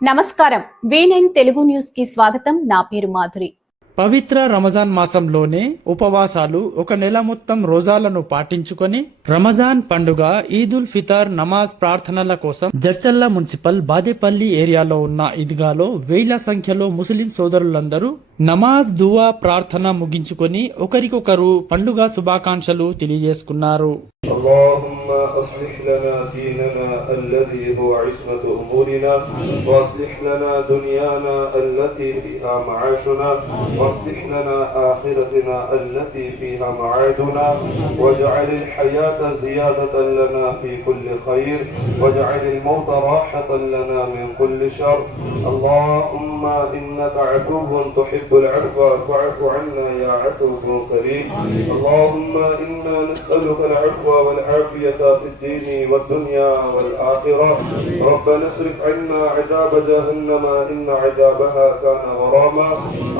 నమస్కారం. V9 Telugu news కి స్వాగతం. నా పేరు మాధురి. పవిత్ర రమజాన్ మాసంలోనే ఉపవాసాలు ఒక నెల మొత్తం రోజాలను పాటించుకొని రమజాన్ పండుగ ఈదుల్ ఫితర్ నమాజ్ ప్రార్థనల కోసం జడ్చల్ల మున్సిపల్ బాదేపల్లి ఏరియాలో ఉన్న ఈద్గాలో వేల సంఖ్యలో ముస్లిం సోదరులందరూ నమాజ్ దువా ప్రార్థన ముగించుకొని ఒకరికొకరు పండుగ శుభాకాంక్షలు తెలియజేసుకున్నారు. اللهم أصلح لنا ديننا الذي هو عصمة أمورنا وأصلح لنا دنيانا التي فيها معاشنا واصلح لنا آخرتنا التي فيها معادنا واجعل الحياة زيادة لنا في كل خير واجعل الموت راحة لنا من كل شر. اللهم إنك عفو تحب العفو فاعف عنا يا عفو كريم. اللهم إنا نسألك العفو والعافية في الدين والدنيا والآخرة. ربنا اصرف عنا عذاب جهنم إن عذابها كان غراما.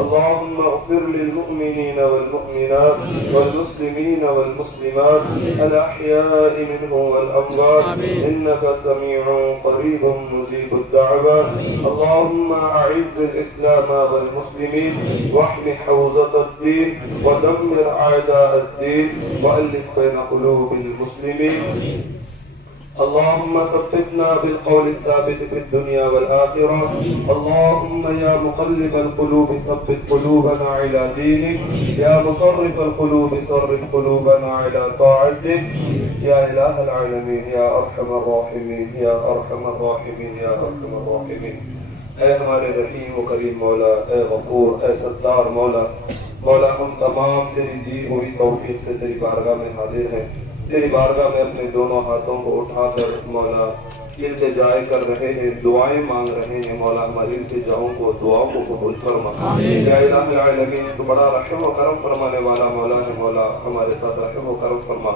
اللهم اغفر للمؤمنين والمؤمنات والمسلمين والمسلمات الأحياء منهم والأموات إنك سميع قريب مجيب الدعوات. اللهم أعز الإسلام والمسلمين واحم حوزة الدين ودمر أعداء الدين وألف بين قلوب المسلمين. اللهم ثبتنا بالقول الثابت في الدنيا والآخرة. اللهم يا مقلب القلوب ثبت قلوبنا على دينك. يا مصرف القلوب صرف قلوبنا على طاعتك. يا إله العالمين يا أرحم الراحمين يا أرحم الراحمين يا أرحم الراحمين. اے ہمارے رحیم و کریم مولا، اے غفور، اے ستار مولا، مولا ہم تمام تیری دی ہوئی توفیق سے تیری بارگاہ میں حاضر ہیں. تیری بارگاہ میں اپنے دونوں ہاتھوں کو اٹھا کر مولا التجائے کر رہے ہیں، دعائیں مانگ رہے ہیں. مولا ہماری التجاؤں کو، دعاؤں کو قبول فرما. یا الہ العالمین تو بڑا رحم و کرم فرمانے والا مولا ہے. مولا ہمارے ساتھ رحم و کرم فرما،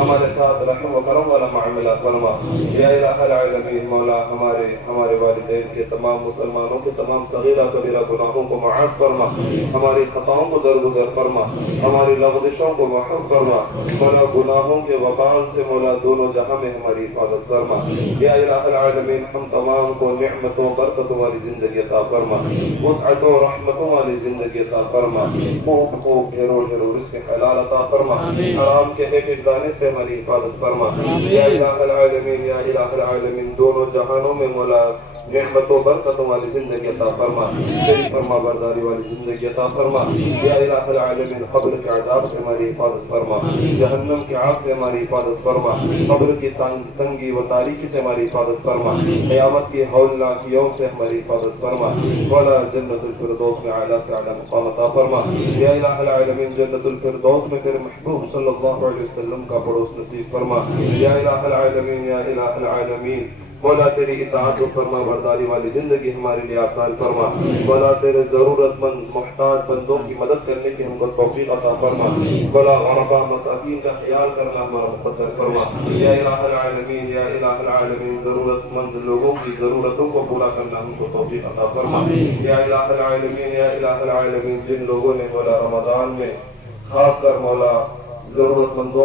ہمارے ساتھ رحم و کرم والا معاملہ فرما. یا الہ العالمین مولا ہمارے والدین کے، تمام مسلمانوں کے تمام صغیرہ کبیرہ گناہوں کو معاف فرما، ہماری خطاؤں کو درگزر فرما، ہماری لغزشوں کو معاف فرما. مولا گناہوں کے وبال سے مولا دونوں جہاں میں ہماری حفاظت فرما. یا الہ العالمین ہم تمام کو نعمتوں برکتوں والی زندگی عطا فرما، وسعتوں رحمتوں والی زندگی عطا فرما. خوب ڈھیروں رزق حلال عطا فرما، حرام کے ایک ایک دانے سے ہماری حفاظت فرما. یا الہ العالمین یا الہ العالمین دونوں جہانوں میں مولا نعمتوں برکتوں والی زندگی عطا فرما، تیری فرما برداری والی زندگی عطا فرما. یا الہ العالمین قبر کے عذاب سے ہماری حفاظت فرما، جہنم کی آگ سے ہماری حفاظت فرما، قبر کی تنگی و تاریکی سے ہماری حفاظت فرما، قیامت کی ہولناکیوں سے ہماری حفاظت فرما. مولا جنت الفردوس میں اعلیٰ سے اعلیٰ مقام عطا فرما. یا الہ العالمین جنت الفردوس میں تیرے محبوب صلی اللہ علیہ وسلم کا پڑوس نصیب فرما. یا الہ العالمین یا الہ العالمین مولا تیری اطاعت و فرما برداری والی زندگی ہمارے لیے آسان فرما. مولا تیرے ضرورت مند محتاج بندوں کی مدد کرنے کی ہم کو توفیق عطا فرما. مولا غربا مساکین کا خیال کرنا ہمارا مقدر فرما. یا الہ العالمین یا الہ العالمین ضرورت مند لوگوں کی ضرورتوں کو پورا کرنا ہم کو توفیق عطا فرما. یا الہ العالمین یا الہ العالمین جن لوگوں نے مولا رمضان میں خاص کر مولا ضرورت مند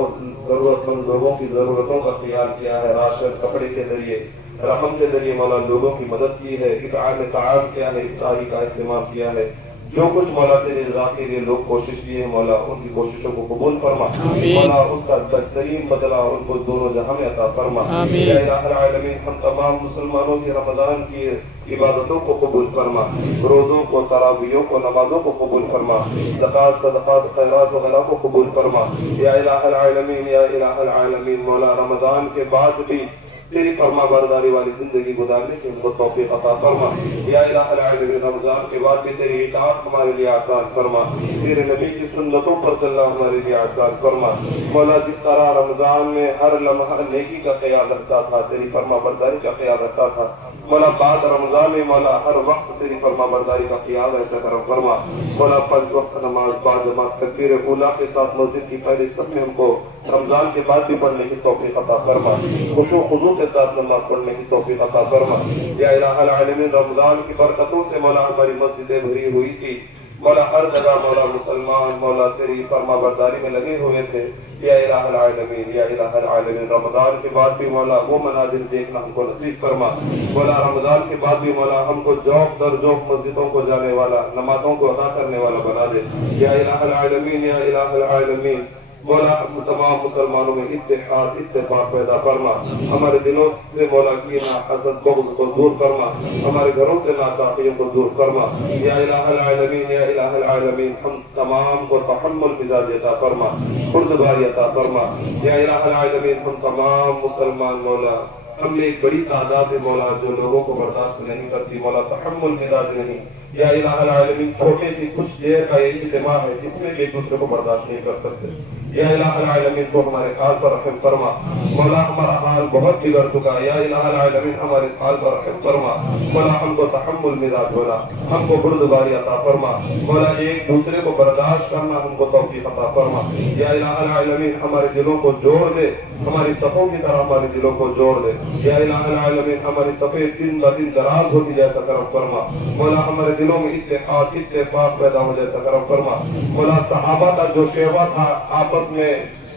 لوگوں کی ضرورتوں کا خیال کیا ہے، راشن کپڑے کے ذریعے رحم کے ذریعے مولا لوگوں کی مدد کی ہے، اطعام طعام کیا ہے، افطاری کا اہتمام کیا ہے، جو کچھ مولا تیرے رضا کے لیے لوگ کوشش کیے ہیں مولا ان کی کوششوں کو قبول فرما. مولا اس کا بہترین بدلہ ان کو دونوں جہاں میں عطا فرما. یا الہ العالمین ہم تمام مسلمانوں کی رمضان کی عبادتوں کو قبول فرما، روزوں کو، تراویحوں کو، نمازوں کو قبول فرما، زکات صدقات خیرات وغیرہ کو قبول فرما. یا الہ العالمین یا الہ العالمین مولا رمضان کے بعد بھی تیری فرما برداری والی زندگی گزارنے کی ہم کو توفیق عطا فرما. یا الہ العالمین رمضان کے بعد بھی تیری اطاعت ہمارے لیے آسان فرما، تیرے نبی کی سنتوں پر چلنا ہمارے لیے آسان فرما. مولا جس طرح رمضان میں ہر لمحہ نیکی کا خیال رکھتا تھا، تیری فرما برداری کا خیال رکھتا تھا، مولا بعد رمضان میں مولا ہر وقت تیری فرما برداری کا خیال رہتا کرم فرما. مولا 5 وقت نماز با جماعت تکبیر اولیٰ کے ساتھ مسجد کی پہلی صف میں ہم کو رمضان کے بعد بھی پڑھنے کی توفیق عطا فرما، خشوع و خضوع کے ساتھ نماز پڑھنے کی توفیق عطا فرما. یا الہ العالمین رمضان کی برکتوں سے مولا ہماری مسجدیں بھری ہوئی تھی، مولا ہر جگہ مولا مسلمان مولا تیری فرما برداری میں لگے ہوئے تھے، یا الہ العالمین یا الہ العالمین رمضان کے بعد بھی مولا وہ مناظر دیکھنا ہم کو نصیب فرما، مولا رمضان کے بعد بھی مولا ہم کو جوق در جوق مسجدوں کو جانے والا، نمازوں کو ادا کرنے والا بنا دے، یا الہ العالمین یا الہ العالمین مولا تمام مسلمانوں میں اتحاد اتفاق پیدا فرما، ہمارے دلوں سے مولا کینہ حسد بغض کو دور فرما، ہمارے گھروں سے ناصافیوں کو دور فرما، یا الہ العالمین یا الہ العالمین ہم تمام کو تحمل مزاج عطا فرما، بردباری عطا فرما، یا الہ العالمین ہم تمام مسلمان مولا ہم نے ایک بڑی تعداد ہے مولا جو لوگوں کو برداشت نہیں کرتی، مولا تحمل مزاج نہیں، یا الہ العالمین چھوٹے سی کچھ دیر کا ایک اجتماع ہے جس میں ایک دوسرے کو برداشت نہیں کر سکتے، یا الہ العالمین تو ہمارے حال پر رحم فرما، مولا ہمارا حال بہت بگڑ چکا ہے، یا الہ العالمین ہمارے حال پر رحم فرما، مولا ہم کو تحمل مزاج ہونا، ہم کو بردباری عطا فرما، مولا ایک دوسرے کو برداشت کرنا ہم کو توفیق عطا فرما، یا الہ العالمین ہمارے دلوں کو جوڑ دے، ہماری صفوں کی طرح ہمارے دلوں کو جوڑ دے، یا الہ العالمین ہماری صفیں دن بدن دراز ہوتی جیسا کرم فرما، مولا ہمارے دلوں میں اتحاد اتفاق پیدا ہو جیسا کرم فرما، مولا صحابہ کا جو شیوا تھا آپس میں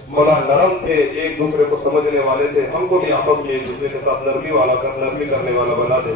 مولا نرم تھے، ایک دوسرے کو سمجھنے والے تھے، ہم کو بھی آپس میں ایک دوسرے کے ساتھ نرمی کرنے والا بنا دے،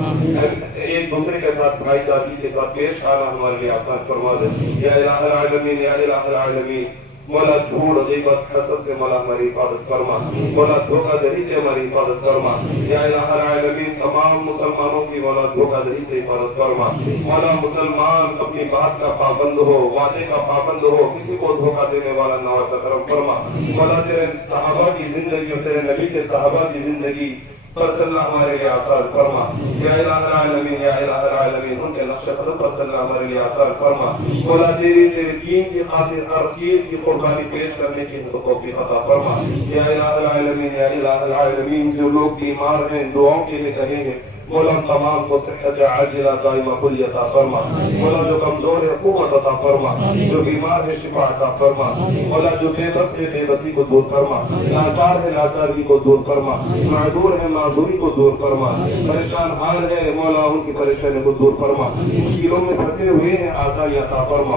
ایک دوسرے کے ساتھ بھائی چارگی کے ساتھ پیش آنا ہمارے لیے آسان فرما دے، یا الہ العالمین یا الہ العالمین مولا جھوٹ غیبت حسد سے مولا ہماری حفاظت فرما، مولا دھوکہ دہی سے ہماری حفاظت فرما، یا الہ العالمین تمام مسلمانوں کی مولا دھوکہ دہی سے حفاظت فرما، مولا مسلمان اپنی بات کا پابند ہو، وعدے کا پابند ہو، کسی کو دھوکہ دینے والا نہ ہو، کرم فرما، مولا تیرے صحابہ کی زندگی اور تیرے نبی کے صحابہ کی زندگی پر چلنا ہمارے لیے آسان فرما، یا الہ العالمین یا الہ العالمین ان کے نقش قدم پر چلنا ہمارے لیے آسان فرما، مولا تیرے دین کی خاطر ہر چیز کی قربانی پیش کرنے کی توفیق عطا فرما، یا الہ العالمین یا الہ العالمین جو لوگ بیمار ہیں دعاؤں کے لیے کہے ہیں مولا تمام کو صحت عاجلہ دائمہ کلی عطا فرما، مولا جو کمزور ہے قوت عطا فرما، جو بیمار ہے شفا عطا فرما، مولا جو بے بس ہے بے بسی کو دور فرما، لاچار ہے لاچاری کو دور فرما، معذور ہے معذوری کو دور فرما، پریشان حال ہے مولا ان کی پریشانی کو دور فرما، مشکلوں میں پھنسے ہوئے ہیں آسانی عطا فرما،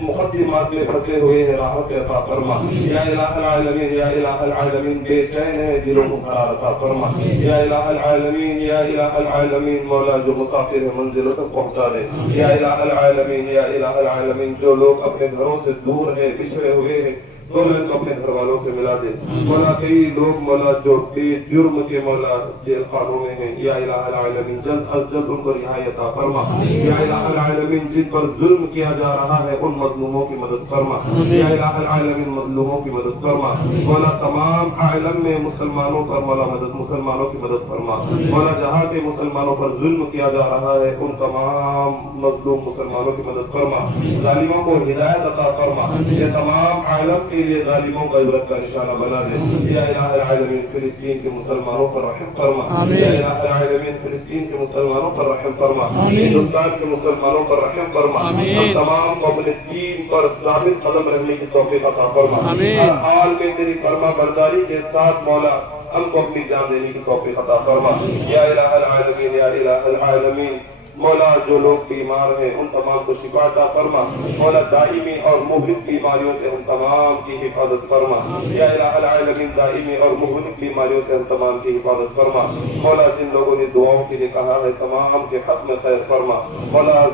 مقدمات میں پھنسے ہوئے ہیں راحت عطا فرما، یا الہ العالمین یا الہ العالمین بے چین ہے دلوں کو قرار عطا فرما، یا الہ العالمین یا الہ العالمین مولا جو مسافر ہے منزلوں تک پہنچا دے، یا الہ العالمین یا الہ العالمین جو لوگ اپنے گھروں سے دور ہیں بچھڑے ہوئے ہیں مولا ان کو اپنے گھر والوں سے ملا دے، مولا کئی لوگ مولا جو بے جرم کے مولا جیل خانوں میں ہیں، یا الہ العالمین جلد از جلد ان کو رہائی عطا فرما، یا الہ العالمین جن پر ظلم کیا جا رہا ہے ان مظلوموں کی مدد فرما، یا الہ العالمین مظلوموں کی مدد فرما، مولا تمام عالم میں مسلمانوں پر مولا مسلمانوں کی مدد فرما، مولا جہاں کے مسلمانوں پر ظلم کیا جا رہا ہے ان تمام مظلوم مسلمانوں کی مدد فرما، ظالموں کو ہدایت عطا فرما، یہ تمام عالم کے لیے ظالموں کا عبرت کا نشانہ بنا دے، یا الہ العالمین فلسطین کے مسلمانوں پر رحم فرما، یا الہ العالمین فلسطین کے مسلمانوں پر رحم فرما، ہندوستان کے مسلمانوں پر رحم فرما، ہم تمام کو اپنے دین پر ثابت قدم رہنے کی توفیق عطا فرما، ہر حال میں تیری فرما برداری کے ساتھ مولا ہم کو اپنی جان دینے کی توفیق عطا فرما، یا الہ العالمین یا الہ العالمین مولا جو لوگ بیمار ہیں ان تمام کو شفا عطا فرما، مولا دائمی اور مہلک بیماریوں سے ہم تمام کی حفاظت فرما، یا الہ العالمین دائمی اور مہلک بیماریوں سے ہم تمام کی حفاظت فرما، مولا جن لوگوں نے دعاؤں کے لیے کہا ہے تمام کے حق میں خیر فرما، مولا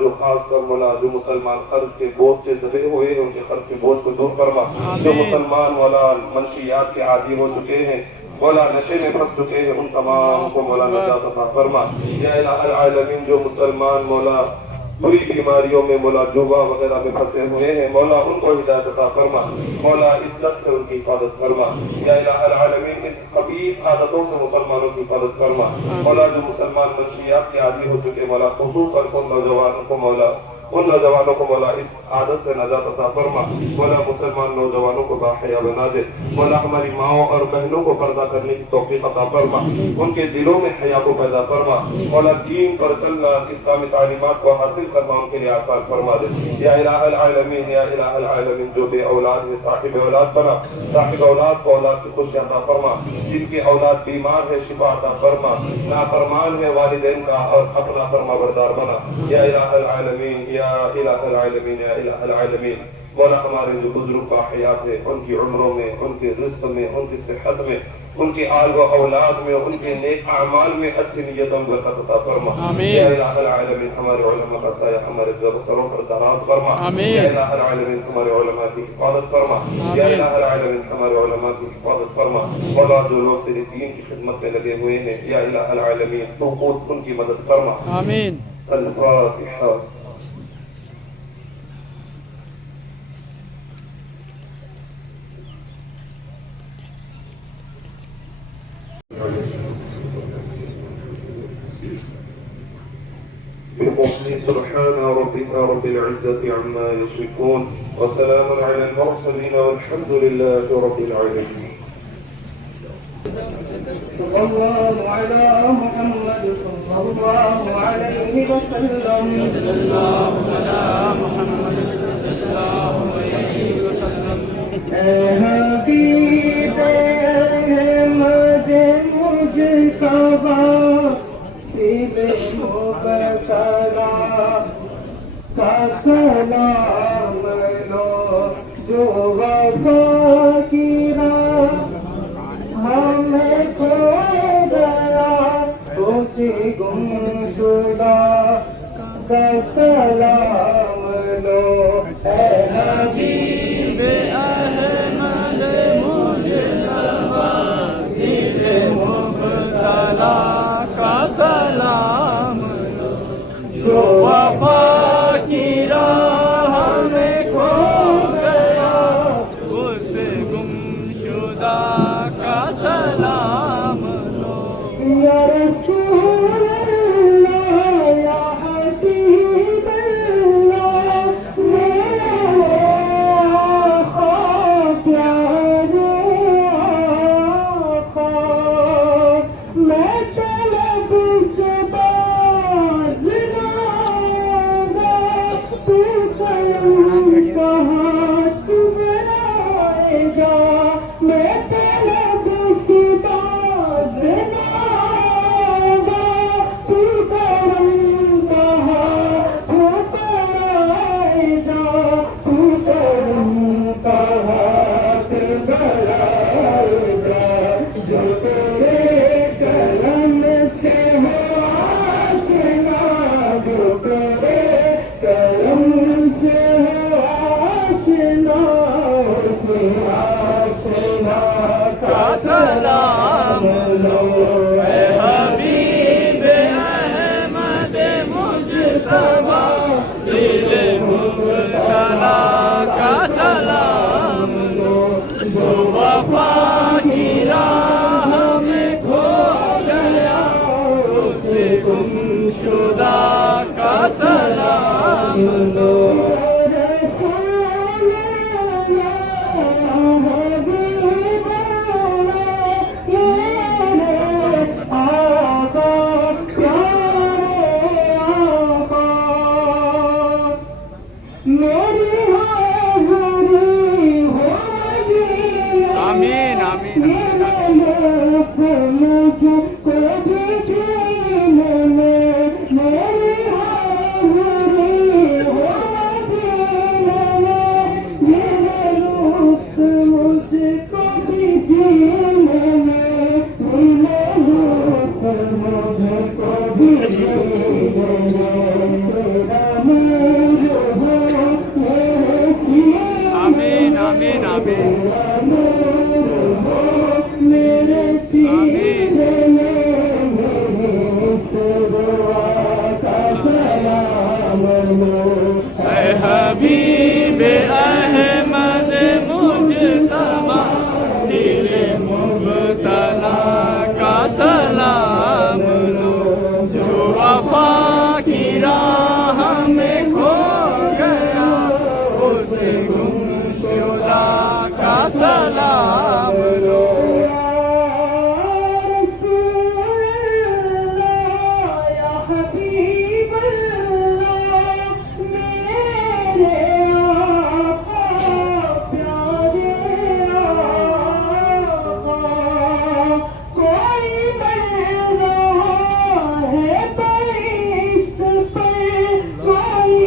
جو خاص کر مولا جو مسلمان قرض کے بوجھ سے دبے ہوئے ہیں ان کے قرض کے بوجھ کو دور فرما، جو مسلمان مولا منشیات کے عادی ہو چکے ہیں مولا نشے میں پھنس چکے ہیں ان تمام کو مولا نجات عطا فرما، یا الہ العالمین جو مسلمان مولا بری بیماریوں میں مولا جوا وغیرہ میں پھنسے ہوئے ہیں مولا ان کو ہدایت عطا فرما، مولا اس دست سے ان کی حفاظت فرما، یا الہ العالمین اس خبیث عادتوں سے مسلمانوں کی حفاظت فرما، مولا جو مسلمان منشیات کے عادی ہو چکے مولا خصوصاً ان نوجوانوں کو مولا اس عادت سے نجات عطا فرما، مولا مسلمان نوجوانوں کو باحیا بنا دے، مولا ہماری ماؤں اور بہنوں کو پردہ کرنے کی توفیق عطا فرما، ان کے دلوں میں حیا کو پیدا فرما، مولا دین پر چلنا اسلامی تعلیمات کو حاصل کرنا ان کے لیے آسان فرما دے، یا الہ العالمین یا الہ العالمین جو بے اولاد ہے صاحب اولاد بنا، صاحب اولاد کو اولاد کی خوشی عطا فرما، جن کی اولاد بیمار ہے شفا عطا فرما، نافرمان ہے والدین کا اور اپنا فرما بردار بنا، یا الہ العالمین یا الہ العالمین یا الہ العالمین مولا ہمارے جو بزرگ کا حیات ہے ان کی عمروں میں ان کے رزق میں ان کی صحت میں ان کی آل و اولاد میں ان کے نیک اعمال میں اچھی نیتوں کو عطا فرما یا الہ العالمین ہمارے علماء کا سایہ ہمارے سروں پر دراز فرما یا الہ العالمین ہمارے علماء کی حفاظت فرما یا الہ العالمین ہمارے علماء کی حفاظت فرما مولا جو لوگ تیرے دین کی خدمت میں لگے ہوئے ہیں یا الہ العالمین تو خود ان کی مدد فرما آمین. الفاتحہ. سبحان ربك رب العزة عما يصفون وسلام على المرسلين والحمد لله رب العالمين. صلى الله على محمد صلى الله عليه وسلم. صلى الله على محمد صلى الله عليه وسلم. حبيب احمد مجتبى دل مبتلا کا سلام لو جو وفا کی راہ ہمیں کھو گیا اسی گمشدہ کا سلام لو اے حبیب احمد مجتبی دل مبتلا کا سلام لو جو وفا کی راہ میں کھو گیا اس گمشدہ کا سلام لو یا رسول اللہ یا حبیب اللہ میرے آقا پیارے آقا میں طلب سے باز نہ گا تو قلم کا ہاتھ بنائے گا میں طلب سے باز نہ گا تو قلم کا ہاتھ بنائے گا تو قلم کا ہاتھ بنائے گا جو تیرے قلم سے ہو آشنا جو تیرے قلم سے ہو آشنا اس آشنا کا سلام لو اے حبیب احمد مجتبی دل مبتلا کا سلام لو جو وفا کی راہ میں کھو گیا اس گمشدہ کا سلام لو آمین آمین مجھ کو بھی جین میں میری حاضری ہو مدینہ میں میرے لطف مجھ کو بھی جین میں میرے لطف مجھ کو بھی جین میں تیرا نور ہو میرے سینے آمین آمین آمین میرے سینے میں میرے سروا کا سلام لو اے حبیب احمد مجتبی دل مبتلا کا سلام لو جو وفا کی راہ میں کھو گیا اس گمشدہ کا سلام لو کوئی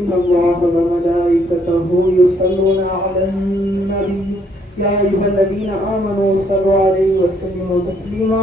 إن الله وملائكته يصلون على النبي يا أيها الذين آمنوا صلوا عليه وسلموا تسليما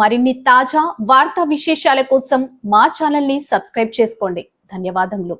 మరిన్ని తాజా వార్తా విశేషాల కోసం మా ఛానల్ ని సబ్స్క్రైబ్ చేసుకోండి. ధన్యవాదములు.